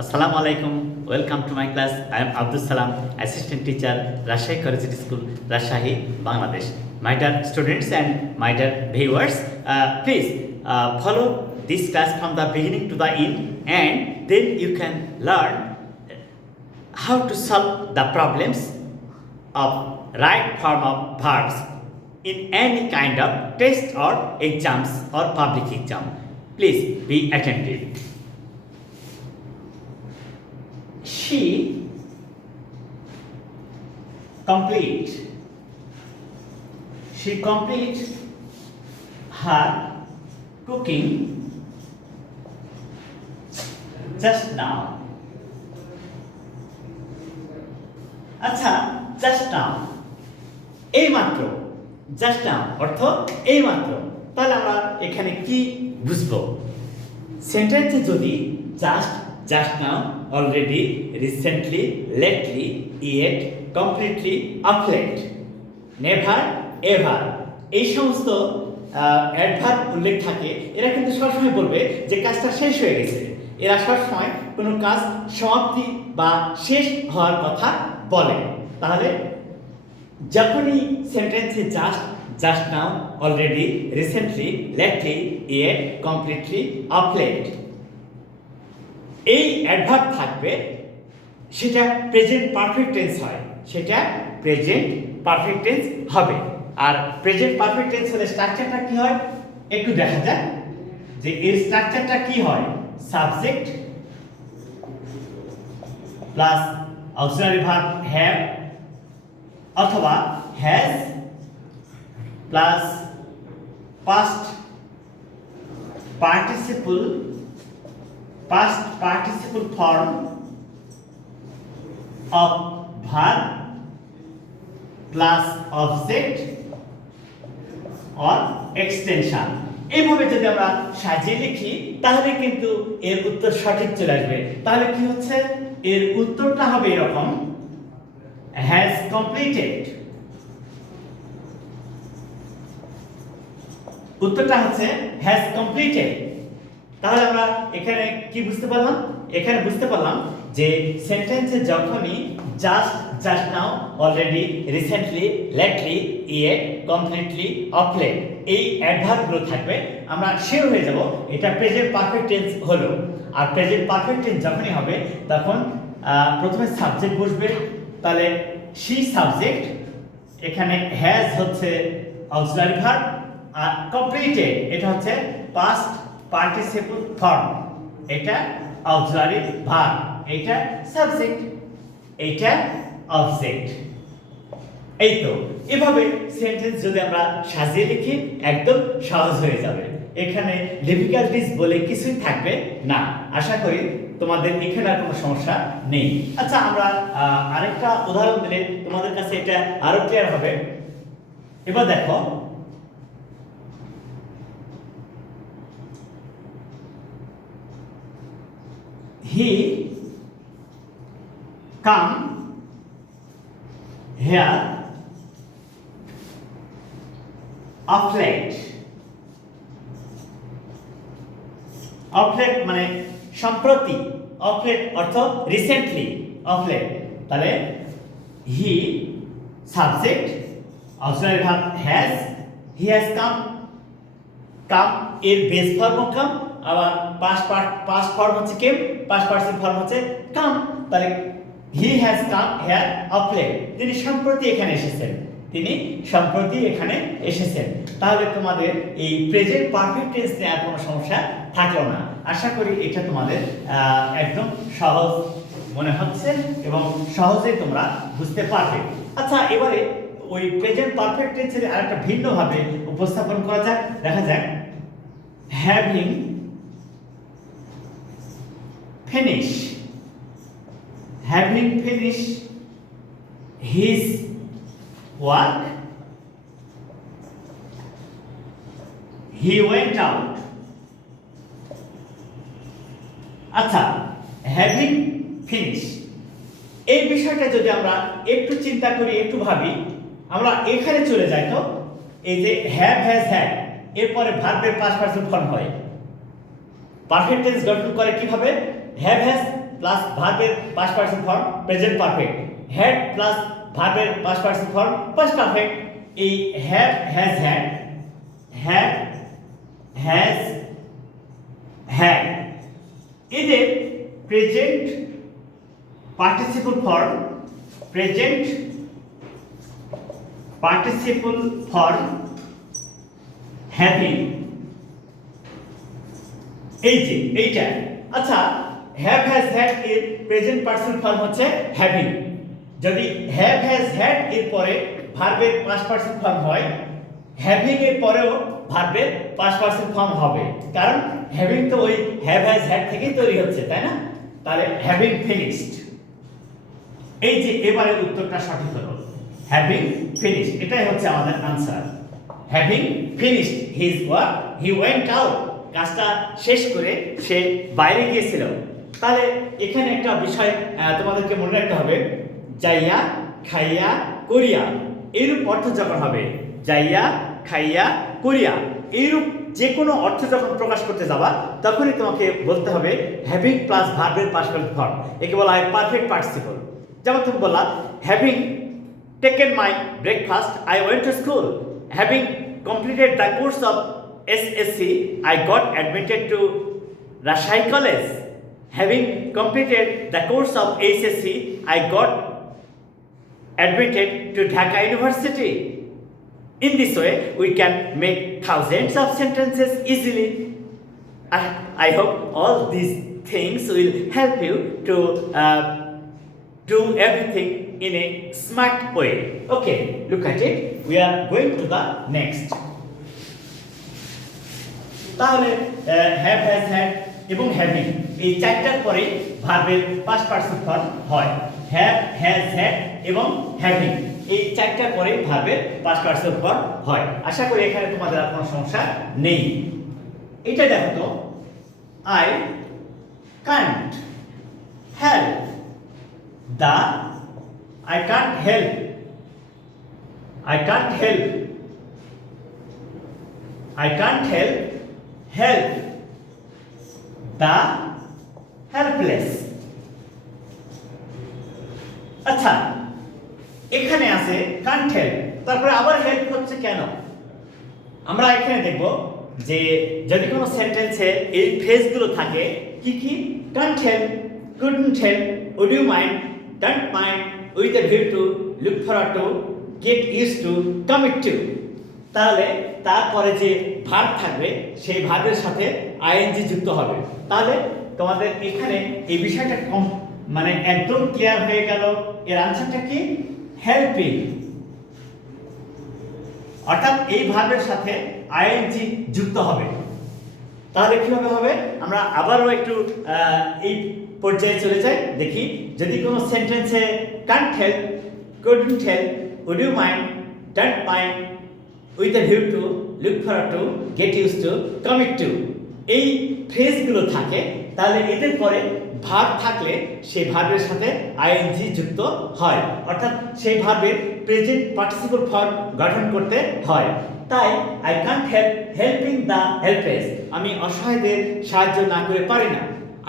Assalamu alaikum. Welcome to my class. I am Abdus Salam, assistant teacher, Rajshahi Collegiate School, Rajshahi, Bangladesh. My dear students and my dear viewers, please follow this class from the beginning to the end, and then you can learn how to solve the problems of right form of verbs in any kind of test or exams or public exam. Please be attentive. She complete her cooking just now. আচ্ছা, just now এইমাত্র, just now অর্থ এইমাত্র। তাহলে আমরা এখানে কি বুঝবো? সেন্টেন্সে যদি just now, already, recently, lately, yet, completely, of late, never, ever এই সমস্ত অ্যাডভার্ব উল্লেখ থাকে, এরা কিন্তু সবসময় বলবে যে কাজটা শেষ হয়ে গেছে। এরা সবসময় কোনো কাজ সমাপ্তি বা শেষ হওয়ার কথা বলে। তাহলে যখনই সেন্টেন্সে just now, already, recently, lately, yet, completely, of late এই অ্যাডভার্ব থাকবে, সেটা প্রেজেন্ট পারফেক্ট টেন্স হয়, সেটা প্রেজেন্ট পারফেক্ট টেন্স হবে। আর প্রেজেন্ট পারফেক্ট টেন্স হলে স্ট্রাকচারটা কি হয় একটু দেখা যাক, যে এর স্ট্রাকচারটা কি হয়। Subject plus auxiliary verb have অথবা has plus past participle form of verb plus object or extension। এইভাবে যদি আমরা সাজিয়ে লিখি তাহলে কিন্তু এর উত্তর সঠিক চলে আসবে। তাহলে কি হচ্ছে, এর উত্তরটা হবে এরকম, has completed। উত্তরটা হচ্ছে has completed। তাহলে আমরা এখানে কি বুঝতে পারলাম? এখানে বুঝতে পারলাম যে সেন্টেন্সে যখনই just now, already, recently, lately, yet, completely, of late এই অ্যাডভার্বগুলো থাকবে, আমরা শিওর হয়ে যাব এটা প্রেজেন্ট পারফেক্ট টেন্স হলো। আর প্রেজেন্ট পারফেক্ট টেন্স যখনই হবে তখন প্রথমে সাবজেক্ট বসবে, তাহলে she সাবজেক্ট, এখানে has হচ্ছে অক্সিলারি ভার্ব, আর completed এটা হচ্ছে পাস্ট পার্টিসিপল ফর্ম, এটা অক্সিলারি ভার্ব, এটা সাবজেক্ট, এটা অবজেক্ট। এই তো এভাবে সেন্টেন্স যদি আমরা সাজিয়ে লিখি একদম সহজ হয়ে যাবে, এখানে ডিফিকাল্টিস বলে কিছুই থাকবে না। আশা করি তোমাদের এখানে আর কোনো সমস্যা নেই। আচ্ছা, আমরা আরেকটা উদাহরণ দিলে তোমাদের কাছে এটা আরো ক্লিয়ার হবে। এবার দেখো, he come here of late। of late মানে সম্প্রতি, of late অর্থ রিসেন্টলি, of late। তাহলে he subject, auxiliary verb has, he has come এর বেস ফর্ম come, আবার পাস্ট ফর্ম হচ্ছে কেম, পাস্ট পার্টিসিপল ফর্ম হচ্ছে কাম। তাহলে he has come here of late, তিনি সম্প্রতি এখানে এসেছেন, তিনি সম্প্রতি এখানে এসেছেন। তাহলে তোমাদের এই প্রেজেন্ট পারফেক্ট টেন্স নিয়ে আর কোনো সমস্যা থাকলো না। আশা করি এটা তোমাদের একদম সহজ মনে হচ্ছে এবং সহজেই তোমরা বুঝতে পারবে। আচ্ছা, এবারে ওই প্রেজেন্ট পারফেক্ট টেন্সের আরেকটা ভিন্নভাবে উপস্থাপন করা যাক, দেখা যাক। having finished his work, he went out। আচ্ছা, having finished এই বিষয়টা যদি আমরা একটু চিন্তা করি, একটু ভাবি, আমরা এখানে চলে যাই। তো এই যে হ্যাভ হ্যাজ হ্যাড এরপরে ভার্বের পাস্ট পার্টিসিপল ফর্ম হয়, পারফেক্ট টেন্স গঠন করে কিভাবে? হ্যাভ হ্যাজ প্লাস ভার্বের past person form present perfect, had plus ভার্বের past person form past perfect. এই have has had, have has had এদের present participle form, present participle form having, এই যে এইটা। আচ্ছা, হ্যাভ হ্যাজ হ্যাড এর present person form হচ্ছে having. যদি হ্যাভ হ্যাজ হ্যাড এর পরে ভার্বের পাস্ট পার্সন ফর্ম হয়, হ্যাভিং এর পরেও ভার্বের পাস্ট পার্সন ফর্ম হবে, কারণ হ্যাভিং তো ওই হ্যাভ হ্যাজ হ্যাড থেকেই তৈরি হচ্ছে, তাই না? তাহলে হ্যাভিং ফিনিশড, এই যে এবারে উত্তরটা সঠিক হলো, হ্যাভিং ফিনিশড, এটাই হচ্ছে আমাদের answer. Having finished his work he went out, কাজটা শেষ করে সে বাইরে গিয়েছিল। তাহলে এখানে একটা বিষয় তোমাদেরকে মনে রাখতে হবে, যাইয়া খাইয়া করিয়া এইরূপ অর্থ যখন হবে, যাইয়া খাইয়া করিয়া এইরূপ যে কোনো অর্থ যখন প্রকাশ করতে যাবা তখনই তোমাকে বলতে হবে হ্যাভিং প্লাস ভার্বের পাস্ট পারফেক্ট ফর্ম, একে বলা হয় পারফেক্ট পার্টিসিপল। যেমন তুমি বললা having taken my breakfast I went to school, having completed the course of SSC, I got admitted to Rajshahi College. Having completed the course of HSC, I got admitted to Dhaka University. In this way, we can make thousands of sentences easily. I hope all these things will help you to do everything in a smart way. Okay, look at it. We are going to the next. তাহলে have has had এবং having এই চারটার পরে ভার্বের past person form হয়। Have has had এবং having এই চারটার পরে ভার্বের পাস্ট পারসন ফর্ম হয়। আশা করি এখানে তোমাদের আর কোনো সমস্যা নেই। এটা দেখো তো, I can't help the, I can't help, I can't help, I can't help the helpless. আচ্ছা, এখানে আছে can't help, তারপরে আবার হেল্প হচ্ছে কেন? আমরা এখানে দেখব যে যদি কোনো সেন্টেন্সে এই ফ্রেজগুলো থাকে কি কি, can't help, couldn't help, would you mind, don't mind, with a view to, look forward to, get used to, commit to। তাহলে তারপরে যে ভার্ব থাকবে সেই ভার্বের সাথে আইএনজি যুক্ত হবে। তাহলে তোমাদের এখানে এই বিষয়টা মানে একদম ক্লিয়ার হয়ে গেল। এর আনসারটা কি? হেল্পিং। অর্থাৎ এই ভার্বের সাথে আইএনজি যুক্ত হবে। তাহলে কিভাবে হবে আমরা আবারও একটু এই পর্যায়ে চলে যাই, দেখি যদি কোনো সেন্টেন্সে can't help, couldn't help, would you mind, don't mind, with a view to, look forward to, get used to, commit to এই ফ্রেজগুলো থাকে, তাহলে এদের পরে ভার্ব থাকলে সেই ভার্বের সাথে আইএনজি যুক্ত হয়, অর্থাৎ সেই ভার্বের প্রেজেন্ট পার্টিসিপল ফর্ম গঠন করতে হয়। তাই I can't help helping the helpless, আমি অসহায়দের সাহায্য না করে পারি না।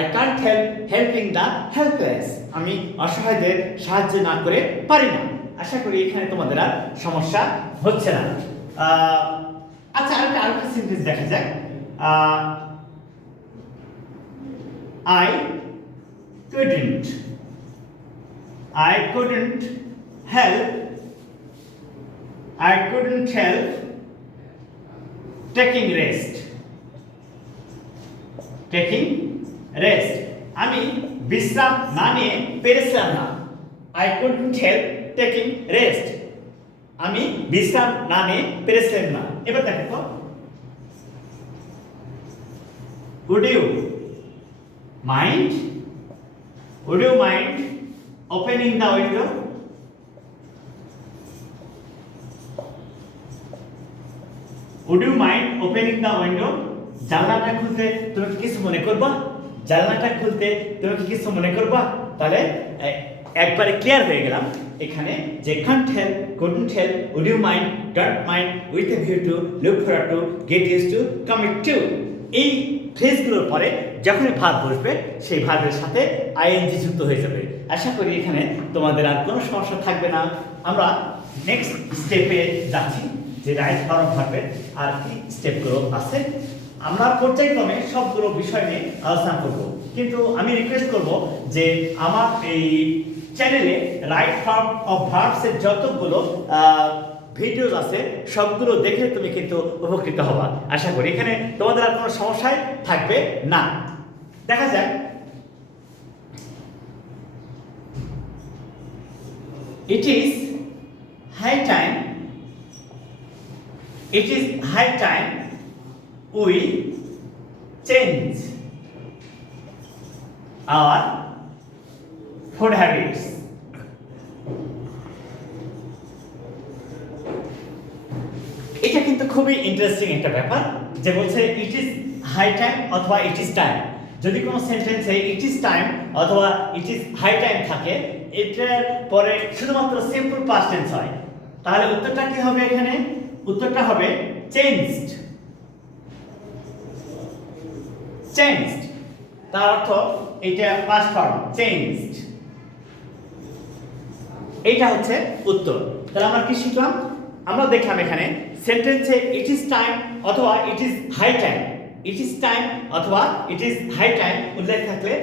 I can't help helping the helpless, আমি অসহায়দের সাহায্য না করে পারি না। আশা করি এখানে তোমাদের আর সমস্যা হচ্ছে না। আচ্ছা, আরেকটা সেন্টেন্স দেখা যাক। I couldn't help taking rest, আমি বিশ্রাম না নিয়ে পেরেছিলাম না। I couldn't help taking rest, আমি বিশ্রাম না নিয়ে পেরেছিলাম না। এবার দেখো, would you mind opening the window? Would you mind opening the window? জানলাটা খুলতে তুমি কি কিছু মনে করবা? জানলাটা খুলতে তুমি কি কিছু মনে করবা? তাহলে একবারে ক্লিয়ার হয়ে গেলাম এখানে যে can't help, couldn't help, would you mind, don't mind, with a view to, look forward to, get used to, commit to এই ফ্রেজগুলোর পরে যখনই ভার্ব বসবে সেই ভার্বের সাথে আইএনজি যুক্ত হয়ে যাবে। আশা করি এখানে তোমাদের আর কোনো সমস্যা থাকবে না। আমরা নেক্সট স্টেপে যাচ্ছি যে রাইট ফর্ম ভার্বের আর কি স্টেপগুলো আছে। আমরা পর্যায়ক্রমে সবগুলো বিষয় নিয়ে আলোচনা করব, কিন্তু আমি রিকোয়েস্ট করব যে আমার এই চ্যানেলে রাইট ফর্ম অফ ভার্বস এর যতগুলো ভিডিওস আছে সবগুলো দেখে তুমি কিন্তু উপকৃত হবা। আশা করি এখানে তোমাদের আর কোনো সমস্যাই থাকবে না। দেখা যাক, it is high time we change our food habits. এটা কিন্তু খুবই ইন্টারেস্টিং একটা ব্যাপার যে বলছে ইট ইজ হাই টাইম অথবা ইট ইজ টাইম। যদি কোনো সেন্টেন্সে ইট ইজ টাইম অথবা ইট ইজ হাই টাইম থাকে, এটার পরে শুধুমাত্র সিম্পল পাস্ট টেন্স হয়, তাহলে উত্তরটা কি হবে? এখানে উত্তরটা হবে চেঞ্জড। চেঞ্জড তার অর্থ এটা পাস্ট ফর্ম চেঞ্জড। এইটা হচ্ছে উত্তর। তাহলে আমরা কি শিখলাম? আমরা দেখলাম এখানে সেন্টেন্সে ইট ইজ টাইম অথবা it is high time, it is time অথবা ইট ইজ হাই টাইম উল্লেখ থাকলে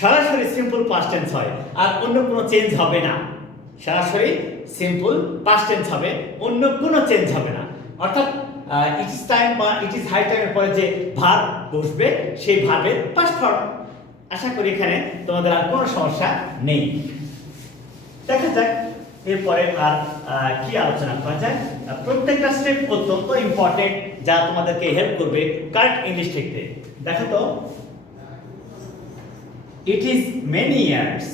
সরাসরি সিম্পল পাস্ট টেন্স হয় আর অন্য কোনো চেঞ্জ হবে না। সরাসরি সিম্পল পাস্ট টেন্স হবে, অন্য কোনো চেঞ্জ হবে না। অর্থাৎ ইট ইজ টাইম বা ইট ইজ হাই টাইমের পরে যে ভার্ব বসবে সেই ভার্বের পাস্ট ফর্ম। আশা করি এখানে তোমাদের আর কোনো সমস্যা নেই। দেখা যাক এরপরে আর কি আলোচনা করা যায়। প্রত্যেকটা স্টেপ অত্যন্ত ইম্পর্টেন্ট যা তোমাদেরকে হেল্প করবে কারেক্ট ইংলিশ শিখতে। দেখো তো, it is many years,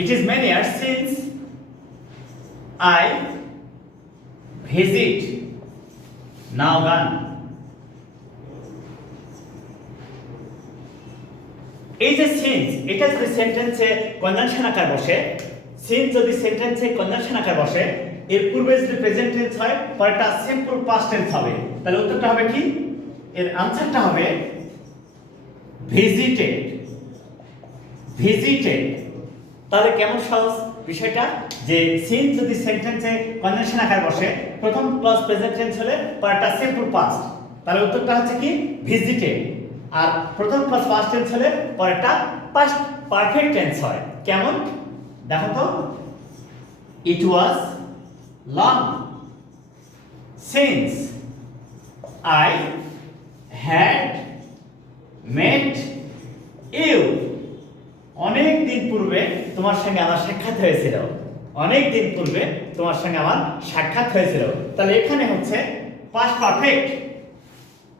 it is many years since I visit Naogaon. এই যে সিন্স, এটা যদি সেন্টেন্সে কনজাংশন আকার বসে, সিন্স যদি সেন্টেন্সে কনজাংশন আকার বসে, এর পূর্বে যদি প্রেজেন্ট টেন্স হয় পরেরটা সিম্পল পাস্ট টেন্স হবে, তাহলে উত্তরটা হবে কি? এর আনসারটা হবে ভিজিটেড। ভিজিটেড। তাহলে কেমন সহজ বিষয়টা যে সিন্স যদি সেন্টেন্সে কনজাংশন আকার বসে, প্রথম ক্লজ প্রেজেন্ট টেন্স হলে পরেরটা সিম্পল পাস্ট, তাহলে উত্তরটা হচ্ছে কি? ভিজিটেড। আর প্রথম ক্লজ পাস্ট টেন্স হলে পরেরটা পাস্ট পারফেক্ট টেন্স হয়। কেমন দেখো তো, it was long since I had met you. অনেক দিন পূর্বে তোমার সঙ্গে আমার সাক্ষাৎ হয়েছিল। অনেক দিন পূর্বে তোমার সঙ্গে আমার সাক্ষাৎ হয়েছিল। তাহলে এখানে হচ্ছে পাস্ট পারফেক্ট।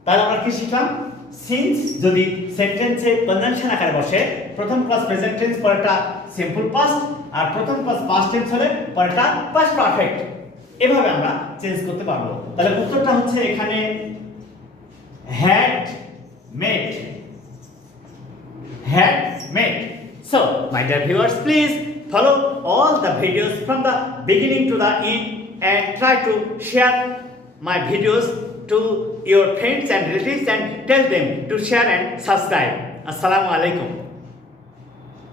তাহলে আমরা কি শিখলাম? সিন্স যদি সেন্টেন্সে কনজাংশন আকারে বসে, প্রথম ক্লাস প্রেজেন্ট টেন্স পরেরটা সিম্পল পাস্ট, আর প্রথম ক্লাস পাস্ট টেন্স হলে পরেরটা পাস্ট পারফেক্ট। এভাবে আমরা চেঞ্জ করতে পারবো। তাহলে উত্তরটা হচ্ছে এখানে had mate. had met. So, my dear viewers, please follow all the videos from the beginning to the end and try to share my videos to your friends and relatives and tell them to share and subscribe. Assalamu alaikum.